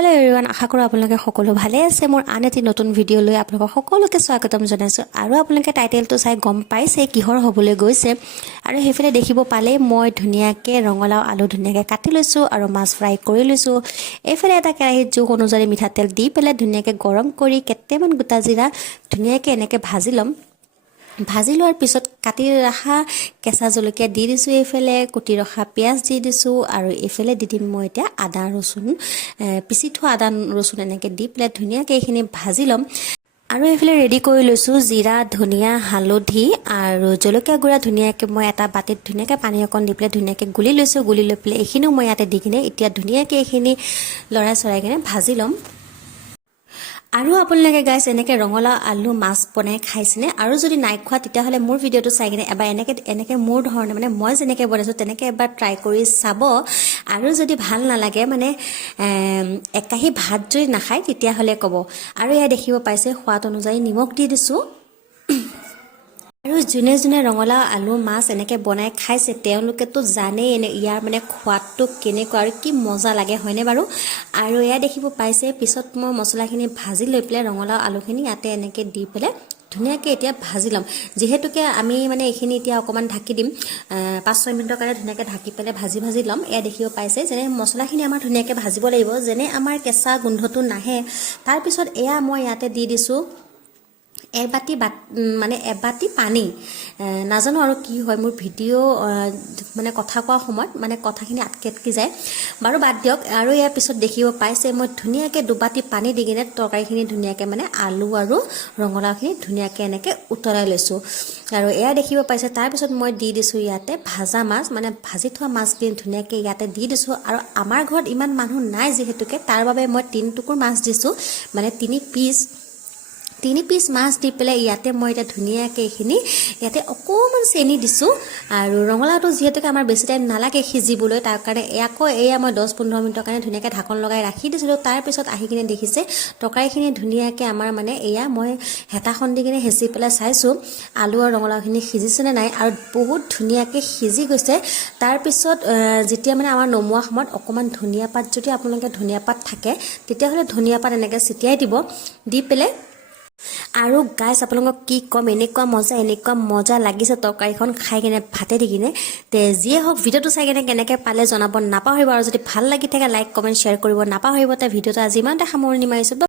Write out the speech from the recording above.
hello everyone आशा करूँ आपलोके সকলো ভালে আছে মোৰ আন এটি নতুন ভিডিও লৈ আপোনালোকক সকলোকে স্বাগতম জনাইছো আৰু আপোনালোকে টাইটেলটো চাই গম পাইছে কিহৰ হ'বলৈ গৈছে আৰু হেফালে দেখিব পালে মই ধুনিয়াকে ৰঙালাও আলু ধুনিয়াকে কাটি লৈছো আৰু মাছ ফ্ৰাই কৰি লৈছো এফালে এটা কেৰাহীত জোখ অনুযায়ী মিঠা তেল দি পেলাই ধুনিয়াকে গৰম কৰি কেটেমান গোটা জিৰা ধুনিয়াকে এনেকে ভাজি লম ভাজি লোৱাৰ পিছত কাটি ৰাখা কেঁচা জলকীয়া দি দিছো এফালে কুটি ৰখা পিয়াজ দি দিছো আৰু এফালে দি দিম মই এতিয়া আদা ৰসুন পিছি থোৱা আদা ৰসুন এনেকে দি পেলাই ধুনিয়াকে এইখিনি ভাজি লম আৰু এফালে ৰেডি কৰি লৈছো জিৰা ধনিয়া হালধি আৰু জলকীয়া গুড়া ধুনিয়াকে মই এটা বাটিত ধুনিয়াকে পানী অকণ দি পেলাই ধুনিয়াকে গুলি লৈছো গুলি লৈ পেলাই এইখিনিও মই ইয়াতে দি কিনে এতিয়া ধুনিয়াকে এইখিনি লৰাই চৰাই কিনে ভাজি লম আৰু আপোনালোকে গাইছ এনেকে ৰঙালাও আলু মাছ বনাই খাইছনে আৰু যদি নাই খোৱা তেতিয়া হলে মোৰ ভিডিওটো চাই কিনে এবাৰ এনেকে মোৰ ধৰণে মানে মই যেনেকে বনাইছো তেনেকে এবাৰ ট্ৰাই কৰি চাব আৰু যদি ভাল নালাগে মানে একাহি ভাত যদি নাখায় তেতিয়া হলে ক'ব আৰু এয়া দেখিব পাইছে সোৱাদ অনুযায়ী নিমখ দি দিছো আৰু জুনে জুনে ৰঙালাও আলু মাছ এনেকে বনাই খাইছে তেওঁলোকেতো জানে ইয়াৰ মানে খোৱাদটো কেনেকুৱা আৰু কি মজা লাগে হয়নে বাৰু আৰু এয়া দেখিব পাইছে পিছত মই মছলাখিনি ভাজি লৈ পেলাই ৰঙালাও আলুখিনি ইয়াতে এনেকে দি পেলাই ধুনিয়াকে এতিয়া ভাজি লম যেহেতুকে আমি মানে এইখিনি এতিয়া অকমান ঢাকি দিম 5-6 মিনিটৰ কাৰণে ধুনিয়াকে ঢাকি পেলাই ভাজি লম এয়া দেখিব পাইছে যেনে মছলাখিনি আমাৰ ধুনিয়াকে ভাজিব লাগিব যেনে আমাৰ কেঁচা গোন্ধটো নাহে তাৰ পিছত এয়া মই ইয়াতে দি দিছো এবাটি পানী নাজানো আৰু কি হয় মোৰ ভিডিও মানে কথা কোৱা সময়ত মানে কথাখিনি আটকি যায় বাৰু বাদ দিয়ক আৰু ইয়াৰ পিছত দেখিব পাইছে মই ধুনিয়াকে দুবাটি পানী দি কিনে তৰকাৰীখিনি ধুনিয়াকে মানে আলু আৰু ৰঙালাওখিনি ধুনিয়াকে এনেকে উতলাই লৈছো আৰু এয়া দেখিব পাইছে তাৰ পিছত মই দি দিছো ইয়াতে ভাজা মাছ মানে ভাজি থোৱা মাছখিনি ধুনিয়াকে ইয়াতে দি দিছো আৰু আমাৰ ঘৰত ইমান মানুহ নাই যেহেতুকে তাৰ বাবে মই 3 টুকুৰ মাছ দিছো মানে 3 পিস মাছ দি পেলাই ইয়াতে মই এটা ধুনিয়াকে এইখিনি ইয়াতে অকমান চেনি দিছো আৰু ৰঙালাওটো যেহেতুকে আমাৰ বেছি টাইম নালাগে সিজিবলৈ তাৰ কাৰণে এয়া মই 10-15 মিনিটৰ কাৰণে ধুনিয়াকে ঢাকন লগাই ৰাখি দিছিলো তাৰ পিছত আহি কিনে দেখিছে তৰকাৰীখিনি ধুনিয়াকে আমাৰ মানে এয়া মই হেতাখন দি কিনে হেচি পেলাই চাইছো আলু আৰু ৰঙালাওখিনি সিজিছে নে নাই আৰু বহুত ধুনিয়াকে সিজি গৈছে তাৰ পিছত যেতিয়া মানে আমাৰ নমুৱা সময়ত অকমান ধনিয়া পাত যদি আপোনালোকে ধনিয়া পাত থাকে তেতিয়া হলে ধনিয়া পাত এনেকে ছিটিয়াই দিব দি পেলাই আৰু গাইস আপোনালোকক কি কম এনেকুৱা মজা লাগিছে তৰকাৰীখন খাই কিনে ভাতে দি কিনে তে যিয়ে হওক ভিডিওটো চাই কিনে কেনেকে পালে জনাব নাপাহৰিব আৰু যদি ভাল লাগি থাকে লাইক কমেন্ট শ্বেয়াৰ কৰিব নাপাহৰিব তে ভিডিওটো আজি ইমানতে সামৰণি মাৰিছো